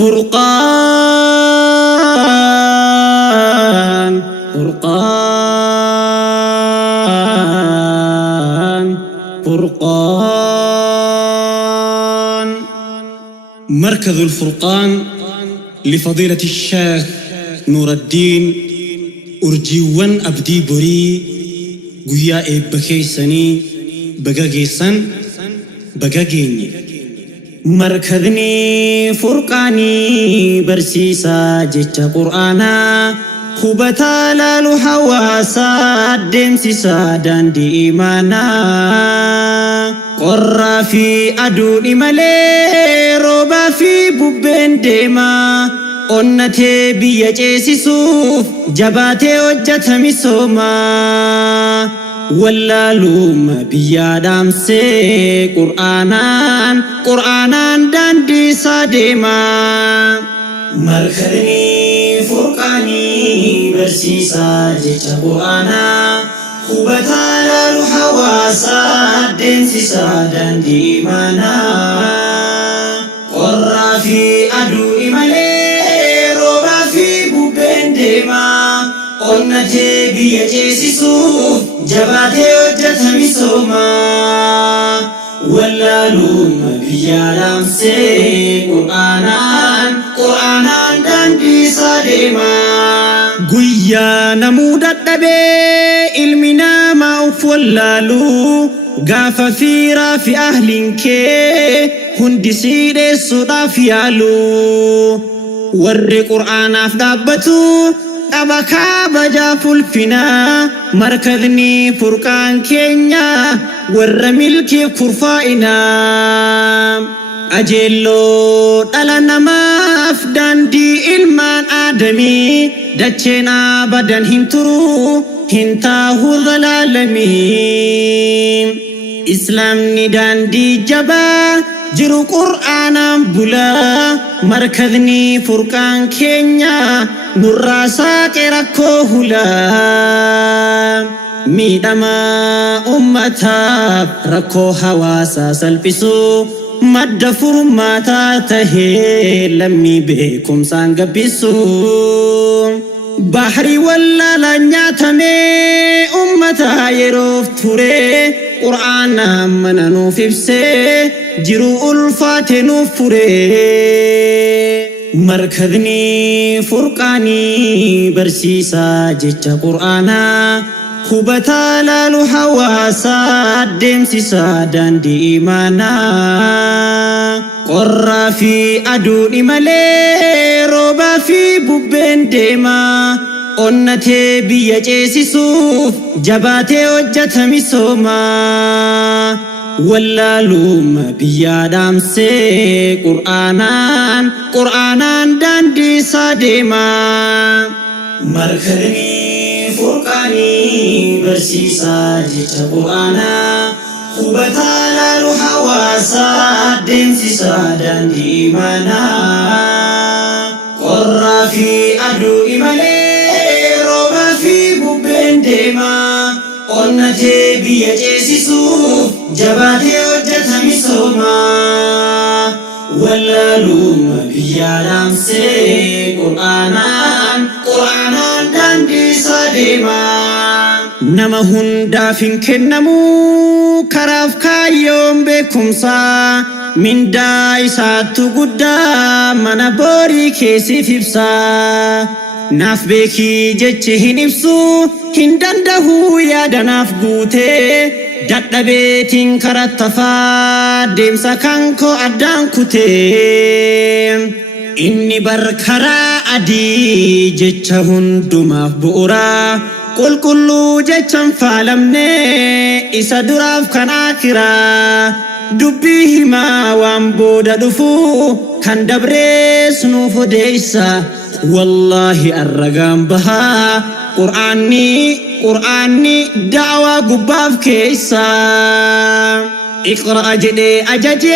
فرقان فرقان فرقان مركز الفرقان لفضيلة الشيخ نور الدين أرجيوان أبدي بري قويا إبكيسني بقاقيسن بقاقيني مركزني فرقاني برسيسا جيتش قرآنا خبتا لالو حواسا دمسيسا داندي إيمانا قرى في أدوني ملي روبا في بوبين ديما أنتي بيجيسي سوف جباتي وجت مسوما واللالوم بيادام سي قرآنان داندي ساديما مركزني فرقاني برسيسا جيتش قرآنا خبتا لالو حواسا دمسيسا داندي إيمانا قرى في أدوني ملي روبا في بوبين ديما أنتي بيجيسي سوف جباتي وجت مسوما واللالوم بيادام سي قرآنان داندي ساديما قويا نمودت دبي المنا ما أفولالو غافا فيرا في أهلك هندي سيدي صدا فيالو ور قرآن أفدابتو أبكا بجا فلفنا مركزني فرقان كينيا ور ملكي كرفائنا أجلو تلنا ما أفدان دي إلمان آدمي دچنا بدن هنترو هنتاهو ظلالمي إسلام ندان دي جبا جرو قرآن بلا مركزني فرقان كينيا نراسات ركوهلا ميدما أمتا ركو حواسا سلبسو مد فرماتا تهي لمي بكم سانقبسو بحري ولا لنياتمي أمتا يروف توري قرآن من نوفبسي جرو ألفات نوفوري مركزني فرقاني برسيسا جيتش قرآنا خبتا لالو حواسا دمسيسا داندي إيمانا قرى في أدوني ملي روبا في بوبين ديما أنتي بيجيسي سوف جباتي وجت مسوما واللالوم بيادام سي قرآنان داندي ساديما مركزني فرقاني برسيسا جيتش قرآنا خبتا لالو حواسا دمسيسا داندي إيمانا قرى في أدوني ملي روبا في بوبين ديما أنتي بيجيسي سوف جباتي وجت مسوما واللالوم بيادام سي قرآنان داندي ساديما نما هندا فين كنمو كراف كايوم بكمسا من دايساتو قدا من بوري كيسي فيبسا ناف بيكي جتش هنفسو هندنده يادا ناف قوتي دات بيتين كراتفا ديمسا كانكو أدان كوتي إني بركرا أدي جتش هندوما بؤرا قل كلو جتشن فالمني إسا دراف كان آكرا دبيه ما وانبودا دفو كان دبريس نوفو ديسا والله الرقام بها قرآني دعوة قباف كيسا اقرأ جدي أججي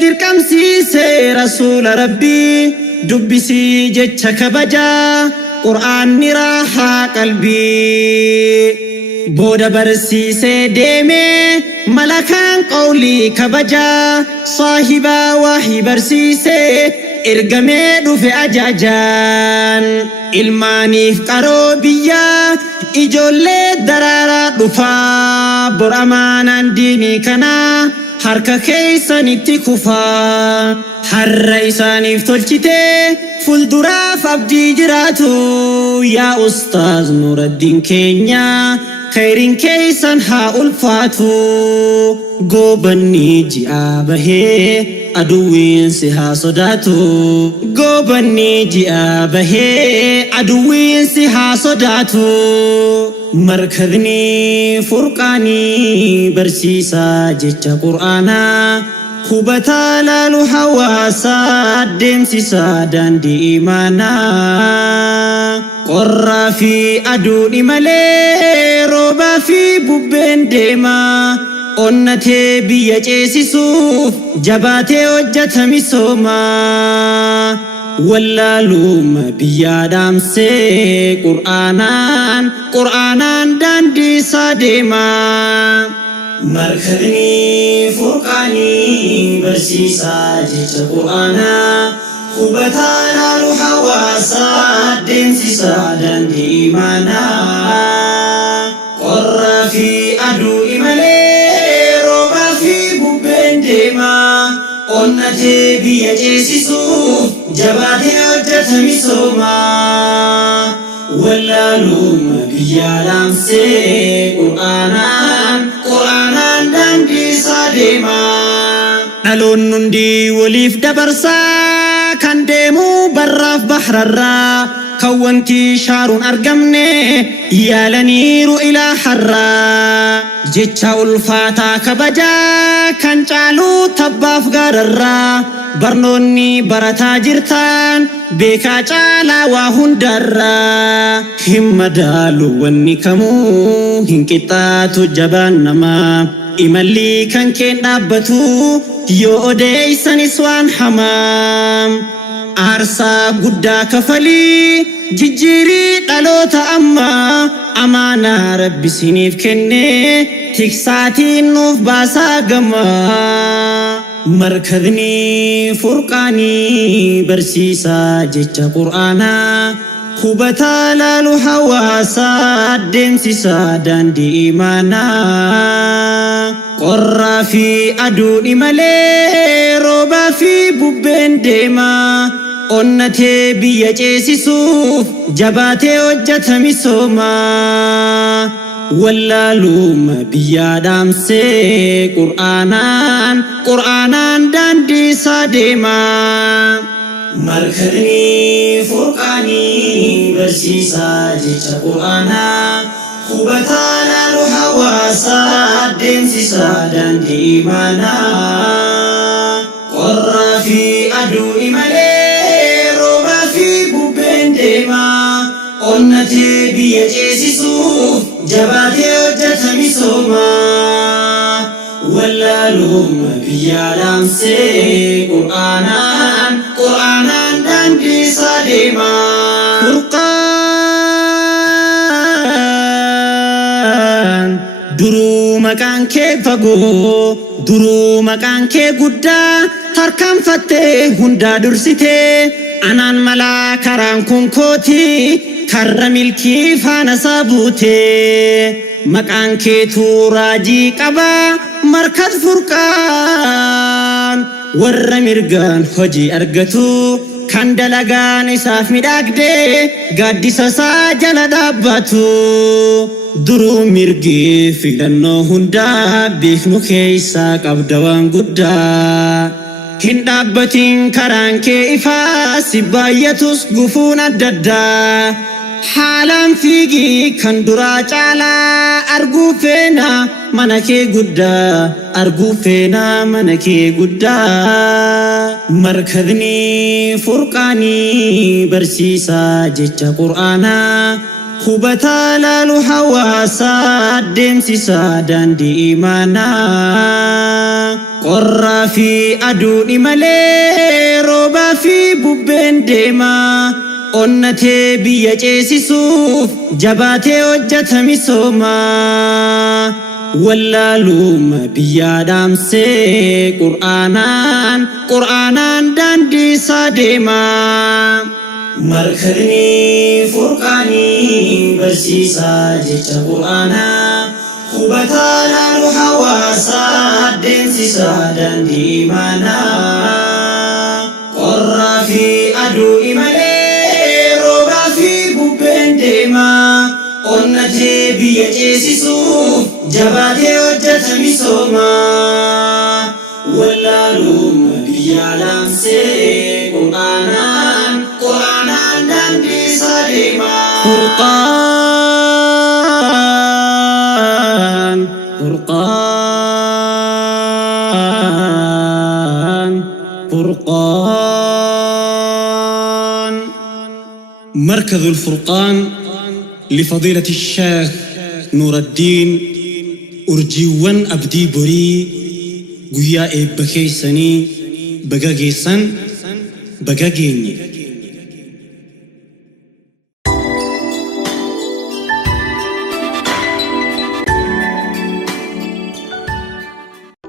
دركم سيسي رسول ربي دبسي جتشك بجا قرآن راحة قلبي بودا برسيسي ديمي ملكان قولي كبجا صاحبا وحي برسيسي ergamee dhufe ajajaan ilmaaniif qaroo biyyaa ijoollee daraaraa dhufaa bor amaanaan diinii kanaa harka keessanitti kufaa harra isaaniif tolchitee fuulduraaf abdii jiraatu yaa ustaaz Nuuraddiin keenya khayriin keessan haa ulfaatu goobanni ji'a bahee aduwwiin si haa sodaatu goobanni ji'a bahee aduwwiin si haa sodaatu markadni furqaanii barsiisaa jecha qur'aanaa hubataa laalu hawaasaa deemsisaa daandii imaanaa qorraa fi aduuni malee roobaa fi bubbeen deemaa onnatee biyya ceesisuuf jabaatee hojjeta misoomaa wallaaluma biyyaa dhaamsee qur'aanaan daandii isaa deemaa markadni furqaanii barsiisaa jecha qur'aanaa hubataa laalu hawaasaa deemsisaa daandii imaanaa qorraa fi aduuni malee roobaa fi bubbeen deemaa onnatee biyya ceesisuuf jabaatee hojjeta misoomaa wallaaluma biyyaa dhaamsee qur'aanaan daandii isaa deemaa dhaloonni hundi waliif dabarsaa kan deemuu barraaf bahrarraa kan wanti shaaruun argamne yaalaniiru ilaa harraa jecha ulfaataa kabajaa kan caaluu tabbaaf gaararraa barnoonni barataa jirtaan beekaa caalaa waa hundarraa hin madaalu wanni kamuu hin qixxaatu jabaan namaa imalli kan keen dhaabbatu yoo odeeysanis waan hamaam aarsaa guddaa kafalii jijjiirii dhaloota ammaa amaanaa rabbi isiniif kenne tiksaatiin nuuf baasaa gamaa markadni furqaanii barsiisaa jecha qur'aanaa hubataa laalu hawaasaa deemsisaa daandii imaanaa qorraa fi aduuni malee roobaa fi bubbeen deemaa onnatee biyya ceesisuuf jabaatee hojjeta misoomaa wallaaluma biyyaa dhaamsee qur'aanaan daandii isaa deemaa markadni furqaanii barsiisaa jecha qur'aanaa hubataa laalu hawaasaa deemsisaa daandii imaanaa qorraa fi aduuni malee roobaa fi bubbeen deemaa onnatee biyya ceesisuuf jabaatee hojjeta misoomaa wallaaluma biyyaa dhaamsee qur'aanaan daandii isaa deemaa furqaan duruu maqaan kee fagoo duruu maqaan kee guddaa tarkaanfattee hundaa dursitee anaan malaa karaan kun kooti karra milkii faana saabuutee maqaan keetu raajii qabaa markad furqaan warra mirgaan hojii argatu kan dalagaan isaaf midhaagdee gaaddisa isaa jala dhaabbatu duruu mirgii filannoo hundaa beeknu keessaa qabda waan guddaa hin dhaabbatiin karaan kee ifaa si baay'atus gufuun adda addaa haalaan fiigii kan duraa caalaa arguu feena mana kee guddaa arguu feena mana kee guddaa markadni furqaanii barsiisaa jecha qur'aanaa hubataa laalu hawaasaa deemsisaa daandii imaanaa qorraa fi aduuni malee roobaa fi bubbeen deemaa onnatee biyya ceesisuuf jabaatee hojjeta misoomaa واللالوم بيادام سي قرآنان داندي سادما مركرني فرقاني برسيسا جيش قرآنا خبتانا الحواسا دنسيسا داندي مانا قرى في أدو إمالي روبا في بوبين ديما onnatee biyya ceesisuuf jabaatee hojjetami sooma wallaaluma biyya laamsee qur'aanaan daandii isaa deema فرقان مركز الفرقان لفضيلة الشيخ نور الدين أرجيوان أبدي بري قويا إبكيسني بقاقيسن بقاقيني